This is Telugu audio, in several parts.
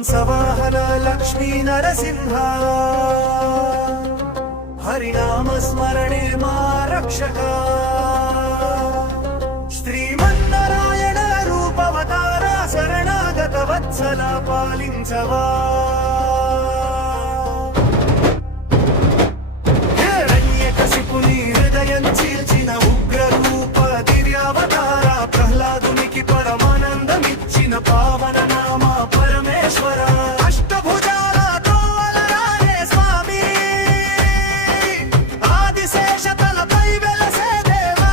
హంసవాహన లక్ష్మీ నరసింహ హరినామ స్మరణే మా రక్షక శ్రీమన్నారాయణ రూపవతార శరణాగత వత్సల పాలించవా హిరణ్యకశిపుని హృదయం చీల్చిన ఉగ్ర రూప దివ్యావతార ప్రహ్లాదునికి పరమానందమిచ్చిన పావన నామ పరమేశ్వర అష్టభుజాలతో అలరారే స్వామి ఆదిశేషతలపై వెలసే దేవా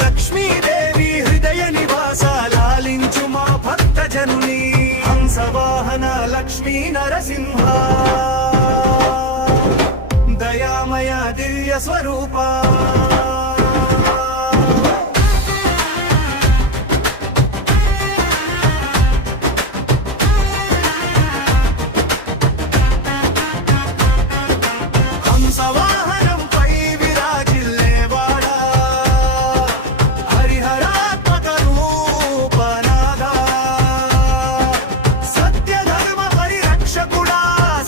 లక్ష్మీదేవి హృదయ నివాస లాలించు మా భక్త జనుని హంసవాహన లక్ష్మీ నరసింహ దయామయ దివ్య స్వరూప హంసవాహనంపై విరాజిల్లేవాడా హరిహరాత్మక రూపనాదా సత్యధర్మ పరిరక్షకుడా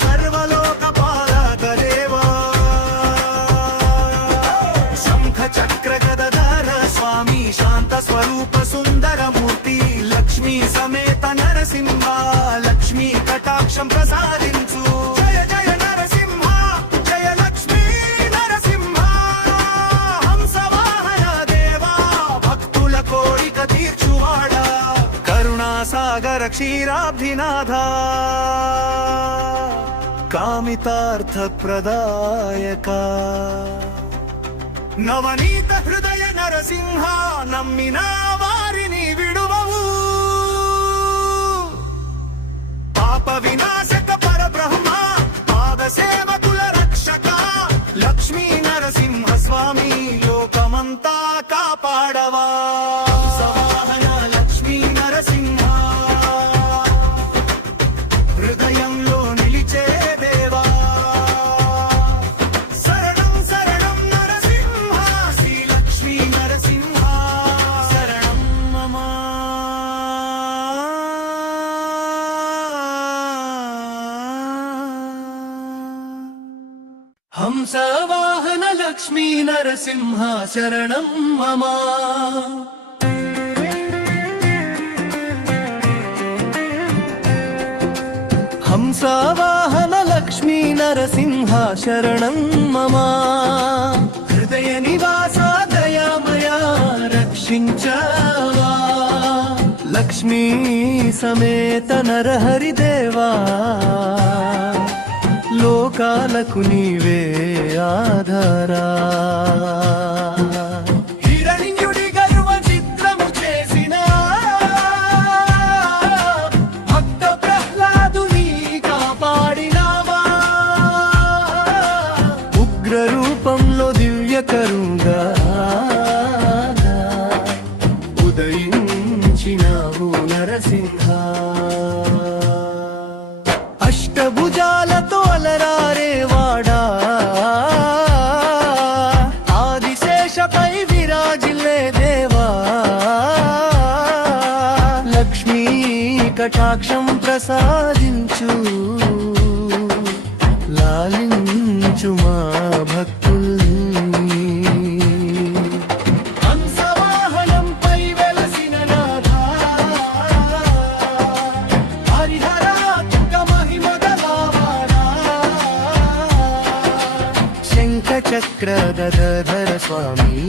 సర్వలోక పాలక దేవా శంఖ చక్ర గదధార స్వామి శాంత స్వరూప సుందరమూర్తి లక్ష్మీ సమేత నరసింహ లక్ష్మీ కటాక్షం ప్రసాదించు జయ జయ నరసింహ జయ లక్ష్మీ నరసింహ హంసవాహన దేవా భక్తుల కోరిక తీర్చువాడా కరుణాసాగర క్షీరాబ్ధినాథ కామితార్థ ప్రదాయక నవనీత హృదయ నరసింహ నమ్మిన వారిని విడువవు పాప వినాశక పరబ్రహ్మ పాద సేవకుల రక్షక లక్ష్మీ నరసింహ స్వామి లోకమంతా కాపాడవా సవాహన లక్ష్మీ నరసింహ హృదయంలో నిలిచే దేవా శరణం శరణం నరసింహ శ్రీ లక్ష్మీ నరసింహ శరణం మమ హంసవాహన లక్ష్మీ నరసింహ శరణం మమ హంసవాహన లక్ష్మీ నరసింహ శరణం మమ హృదయ నివాస దయామయ రక్షించవా లక్ష్మీ సమేత నరహరి దేవా లోకాలకు నీవే ఆధారా హిరణ్యుడి గర్వ చిత్రము చేసిన భక్త ప్రహ్లాదుని కాపాడినావా ఉగ్ర రూపంలో దివ్య కరుంగా ఉదయించినావు నరసింహ అష్టభుజాలతో అలరారే వాడా ఆదిశేషపై విరాజిల్లే దేవా లక్ష్మీ కటాక్షం ప్రసాదించు లాలించు మా భక్తుల్ని హంసవాహనంపై వెలసిన నాథా హరిహరాత్మక మహిమ గలవాడా శంఖ చక్ర గదధర స్వామి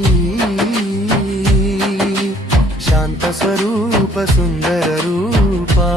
శాంత స్వరూప సుందర రూపా